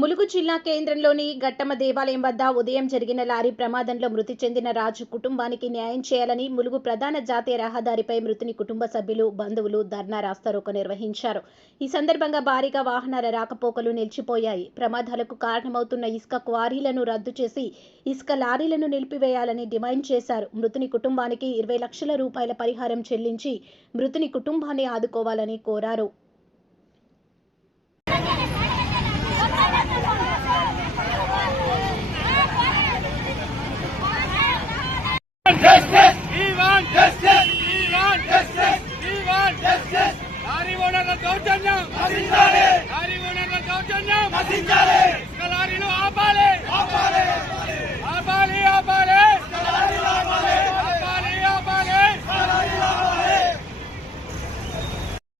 ములుగు జిల్లా కేంద్రంలోని గట్టమ్మ దేవాలయం వద్ద ఉదయం జరిగిన లారీ ప్రమాదంలో మృతి చెందిన రాజు కుటుంబానికి న్యాయం చేయాలని ములుగు ప్రధాన జాతీయ రహదారిపై మృతుని కుటుంబ సభ్యులు బంధువులు ధర్నా రాస్తారోకో నిర్వహించారు. ఈ సందర్భంగా భారీగా వాహనాల రాకపోకలు నిలిచిపోయాయి. ప్రమాదాలకు కారణమవుతున్న ఇసుక క్వారీలను రద్దు చేసి ఇసుక లారీలను నిలిపివేయాలని డిమాండ్ చేశారు. మృతుని కుటుంబానికి 20 లక్షల రూపాయల పరిహారం చెల్లించి మృతుని కుటుంబాన్ని ఆదుకోవాలని కోరారు. Justice! We want justice! We want justice! We want justice! Lorry ఓనర్ల దౌర్జన్యం నశించాలి! లారీ ఓనర్ల దౌర్జన్యం నశించాలి! ఇసుక లారీలు ఆపాలి! ఆపాలి! ఆపాలి! ఆపాలి! ఇసుక లారీలు ఆపాలి! ఆపాలి! ఆపాలి! ఇసుక లారీలు ఆపాలి!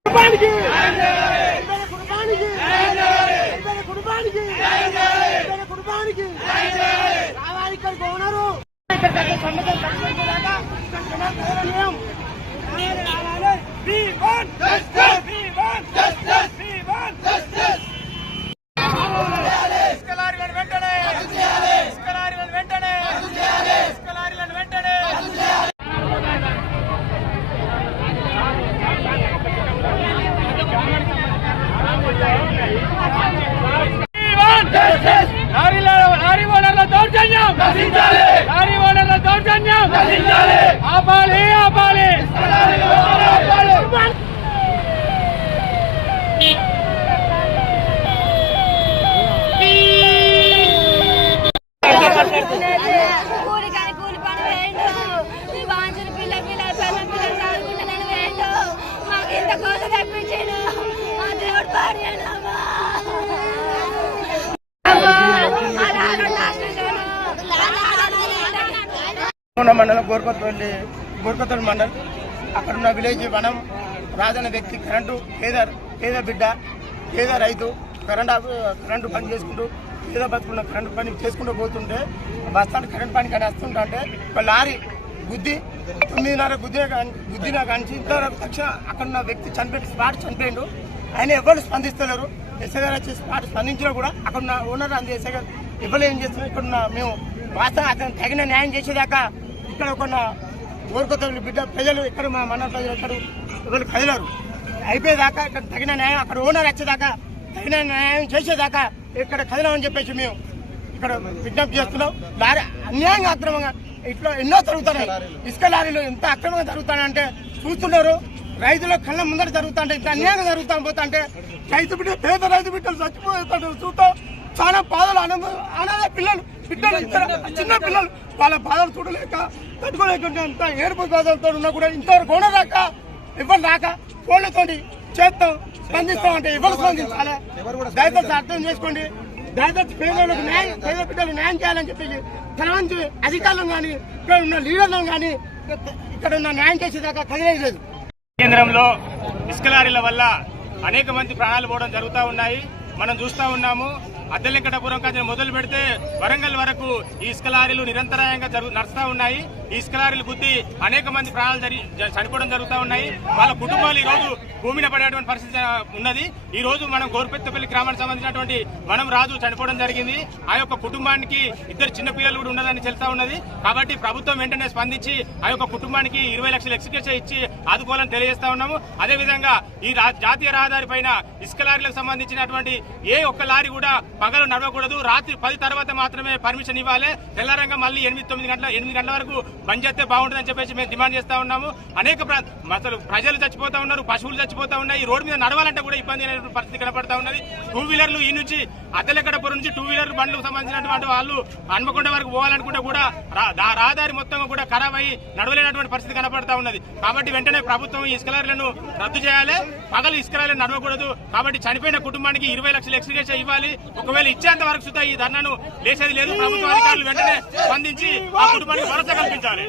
కుర్బానికి న్యాయం చేయాలి! కుర్బానికి న్యాయం చేయాలి! కుర్బానికి న్యాయం చేయాలి! కుర్బానికి న్యాయం చేయాలి! రావాలి ఇక్కడికి owner We want justice! We want justice! We want justice! ఇసుక లారీలను వెంటనే ఇసుక లారీలను వెంటనే ఇసుక లారీలను వెంటనే లారీ ఓనర్ల దౌర్జన్యం నశించాలి! లారీ ఓనర్ల దౌర్జన్యం నశించాలి! ఆపాలి! ఆపాలి! కూలి కానీ కూలి పని వేయండు. ఈ వాంచిన పిల్ల పిల్లలు పెద్ద పిల్లలు చదువుకుంటే నేను వేయండు. మాకు ఇంత కోసం తెప్పించాడు. మా దేవుడు పాడాడు. మండలం గోర్కొత్తపల్లి మండలం అక్కడ ఉన్న విలేజ్ వనం రాజన్న వ్యక్తి పేద బిడ్డ పేద రైతు కరెంటు పని చేసుకుంటూ పేద బతుకున్న కరెంటు పని చేసుకుంటూ పోతుంటే బస్తానికి కరెంటు పని కానీ వస్తుంటే ఒక లారీ గుద్ది 9:30 గుద్దినా కానీ ఇంతవరకు తక్షణ అక్కడ ఉన్న వ్యక్తి చనిపోయిండు. ఆయన ఎవరు స్పందిస్తలేరు. ఎస్ఐ గారు వచ్చి స్పందించినా కూడా అక్కడ ఉన్న ఓనర్ అంది ఎస్ఐ గారు ఎవరు ఏం చేస్తున్నారు. ఇక్కడ ఉన్న మేము వాస్తవం అతను తగిన న్యాయం చేసేదాకా ఇక్కడ కొన్న గోర్కొత్తపల్లి బిడ్డ ప్రజలు ఇక్కడ మా మన ప్రజలు ఇక్కడ ఎవరు కదలరు. అయిపోయేదాకా ఇక్కడ తగిన న్యాయం అక్కడ ఓనర్ వచ్చేదాకా తగిన న్యాయం చేసేదాకా ఇక్కడ కదలమని చెప్పేసి మేము ఇక్కడ విజ్ఞప్తి చేస్తున్నాం. లారీ అన్యాయంగా అక్రమంగా ఇట్లా ఎన్నో జరుగుతున్నాయి. ఇసుక లారీలు ఎంత అక్రమంగా జరుగుతాయంటే చూస్తున్నారు. రైతుల కళ్ళ ముందర జరుగుతుంటే ఇంత అన్యాయంగా జరుగుతా పోతుంటే పేద రైతు బిడ్డలు చచ్చిపోతాడు చూస్తాం. చాలా బాధలు అనాథ పిల్లలు చిన్న పిల్లలు వాళ్ళ బాధలు చూడలేక తట్టుకోలేకుంటే అంత ఏడుపు బాధలతో ఉన్నా కూడా ఇంతవరకు ఓనరాక ఎవరు రాక ఫోన్లతో చేస్తాం స్పందిస్తాం అంటే ఎవరు స్పందించాలి. దయచేసి అర్థం చేసుకోండి. దయచేసి పేదలకు పేద బిడ్డలు న్యాయం చేయాలని చెప్పేసి తన మంచి అధికారులను కానీ ఇక్కడ ఉన్న లీడర్లను కానీ ఇక్కడ ఉన్న న్యాయం చేసేదాకా కదిలేదు. కేంద్రంలో ఇసుక లారీల వల్ల అనేక మంది ప్రాణాలు పోవడం జరుగుతూ ఉన్నాయి. మనం చూస్తూ ఉన్నాము. అద్దెలెంకటపురం కాదు మొదలు పెడితే వరంగల్ వరకు ఈ ఇసుక లారీలు నిరంతరాయంగా నడుస్తూ ఉన్నాయి. ఈ ఇసుక లారీలు గుద్ది అనేక మంది ప్రాణాలు చనిపోవడం జరుగుతూ ఉన్నాయి. వాళ్ళ కుటుంబాలు ఈ రోజు భూమిన పడేటువంటి పరిస్థితి ఉన్నది. ఈ రోజు మనం గోర్కొత్తపల్లి గ్రామానికి సంబంధించినటువంటి వనం రాజు చనిపోవడం జరిగింది. ఆ యొక్క కుటుంబానికి 2 చిన్న పిల్లలు కూడా ఉన్నదని తెలుస్తా ఉన్నది. కాబట్టి ప్రభుత్వం వెంటనే స్పందించి ఆ యొక్క కుటుంబానికి 20 లక్షల ఎక్స్గ్రేషియా ఇచ్చి ఆదుకోవాలని తెలియజేస్తా ఉన్నాము. అదేవిధంగా ఈ జాతీయ రహదారి పైన ఇసుక లారీలకు సంబంధించినటువంటి ఏ ఒక్క లారీ కూడా పగలు నడవకూడదు. రాత్రి 10 తర్వాత మాత్రమే పర్మిషన్ ఇవ్వాలి. తెల్లారంగా మళ్ళీ 8 గంటల వరకు బంద్ చేస్తే బాగుంటుందని చెప్పేసి మేము డిమాండ్ చేస్తా ఉన్నాము. అనేక అసలు ప్రజలు చచ్చిపోతా ఉన్నారు, పశువులు చచ్చిపోతా ఉన్నాయి. ఈ రోడ్డు మీద నడవాలంటే కూడా ఇబ్బంది అయినటువంటి పరిస్థితి కనపడతా ఉన్నది. 2 వీలర్లు ఈ నుంచి అద్దెలెక్కడపురం నుంచి 2 వీలర్ బండ్లకు సంబంధించినటువంటి వాళ్ళు హన్మకొండ వరకు పోవాలనుకుంటే కూడా రహదారి మొత్తం కూడా ఖరాబ్ అయ్యి నడవలేనటువంటి పరిస్థితి కనపడతా ఉన్నది. కాబట్టి వెంటనే ప్రభుత్వం ఈ ఇసుక లారీలను రద్దు చేయాలి. పగలు ఇసుక లారీలను నడవకూడదు. కాబట్టి చనిపోయిన కుటుంబానికి 20 లక్షల ఎక్స్గ్రేషియా ఇవ్వాలి. ఒకవేళ ఇచ్చేంత వరకు సుతా ఈ ధర్నాను లేసేది లేదు. ప్రభుత్వ అధికారులు వెంటనే స్పందించి ఆ కుటుంబానికి భరోసా కల్పించాలి.